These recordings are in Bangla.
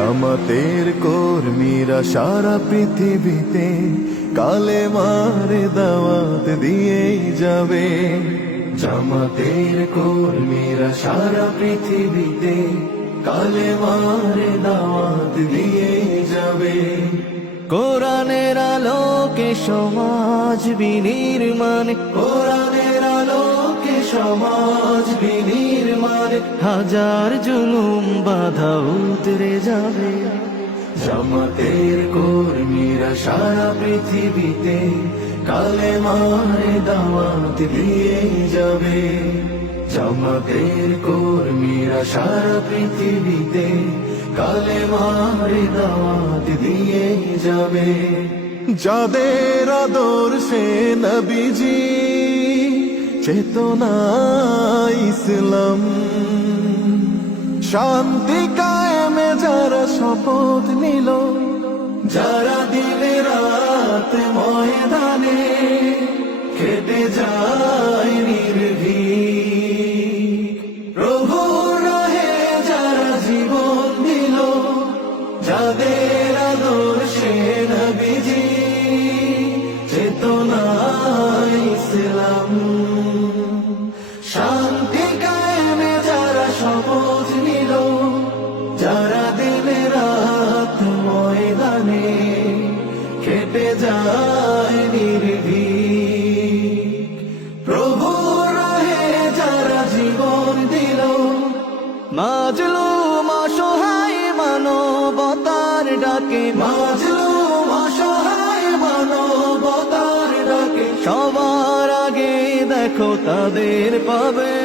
জামাতের কর্মীরা সারা পৃথিবীতে কালেমার দাওয়াত দিয়েই যাবে। জামাতের কর্মীরা সারা পৃথিবীতে কালেমার দাওয়াত দিয়েই যাবে। কোরআনের আলোকে সমাজ বিনির্মাণ, কোরআনের আলোকে সমাজ বিনির্মাণ, হাজার জুলুম বাধা উতরে যাবে। জামাতের কর্মীরা সারা পৃথিবীতে কালেমার দাওয়াত দিয়েই যাবে। জামাতের কর্মীরা সারা পৃথিবীতে কালেমার দাওয়াত দিয়েই যাবে। যাদের আদর্শে নবীজি চেতনা ইসলাম, শান্তি কায়েমে যারা শপথ নিল, যারা দিনে রাত ময়দানে খেটে যায় নির্ভীক, প্রভুর রাহে যারা জীবন দিল, যাদের আদর্শে নবীজি চেতনা ইসলাম, শান্তি কায়েমে যারা শপথ নিল, যারা দিনে রাত ময়দানে খেটে যায় নির্ভীক, প্রভুর রাহে যারা জীবন দিল, মাজলুম অসহায় মানবতার ডাকে, মাজলুম অসহায় মানবতার ডাকে, সবার আগে দেখো তাদের পাবে।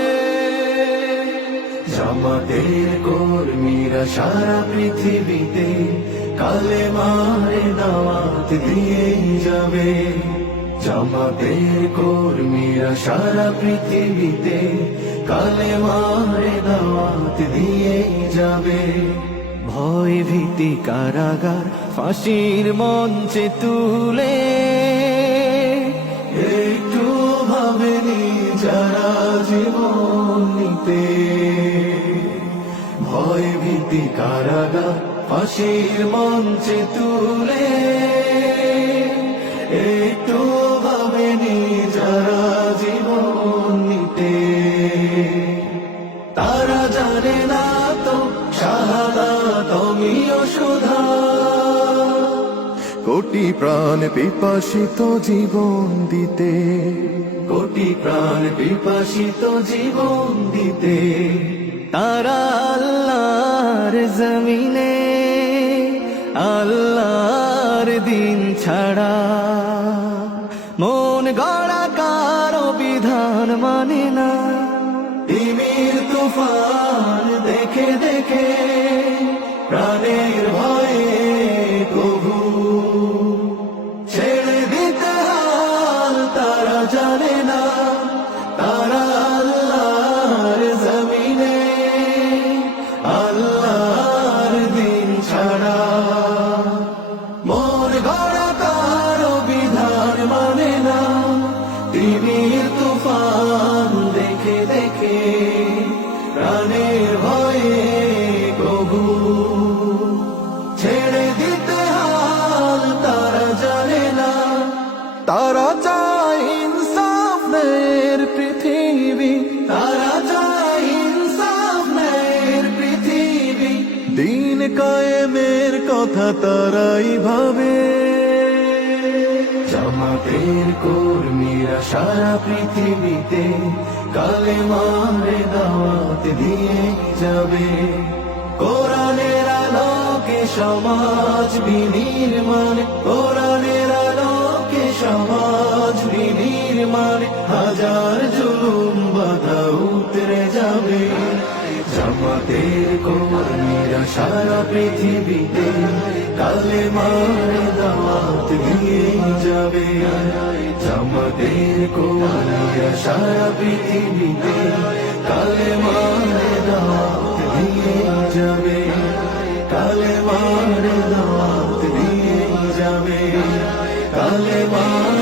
জামাতের কর্মীরা সারা পৃথিবীতে কালেমার দাওয়াত দিয়েই যাবে। জামাতের কর্মীরা সারা পৃথিবীতে কালেমার দাওয়াত দিয়েই যাবে। ভয় ভীতি কারাগার ফাঁসির মঞ্চে তুলে একটু ভাবেনি যারা জীবন নিতে। ভয় ভীতি কারাগার ফাঁসির মঞ্চে তুলে একটু ভাবেনি যারা জীবন নিতে। তারা জানে না তো শাহাদাত অমীয় সুধা, কোটি প্রাণ পিপাসিত জীবন দিতে, কোটি প্রাণ পিপাসিত জীবন দিতে। তারা আল্লাহর জমিনে আল্লাহর দিন ছাড়া মন গড়া কারো বিধান মানে না। তিমির তুফান দেখে দেখে প্রাণের ভয়ে কবু ছেড়ে দিতে হাল তারা জানে না। তারা আল্লাহর জমিনে আল্লাহর দিন ছাড়া মন গড়া কারো বিধান মানে না। তিমির তুফান দেখে দেখে প্রাণের ভয়ে কবু ছেড়ে দিতে হাল তারা জানে না। তারা চায় ইনসাফ ন্যায়ের পৃথিবী, তারা চায় ইনসাফ ন্যায়ের পৃথিবী। দিন কায়েমের কথা তারাই ভাবে। জামাতের কর্মীরা সারা পৃথিবীতে কালেমার দাওয়াত দিয়ে যাবে। কোরআনের আলোকে সমাজ বিনির্মাণ, কোরআনের আলোকে সমাজ বিনির্মাণ, হাজার জুলুম বাধা উতরে যাবে। জামাতের কর্মীরা সারা পৃথিবীতে কালেমার দাওয়াত দিয়ে যাবে। জামাতের কর্মীরা সারা পৃথিবীতে কালেমার দাওয়াত দিয়ে যাবে। কালেমার দাওয়াত দিয়ে যাবে। কালেমার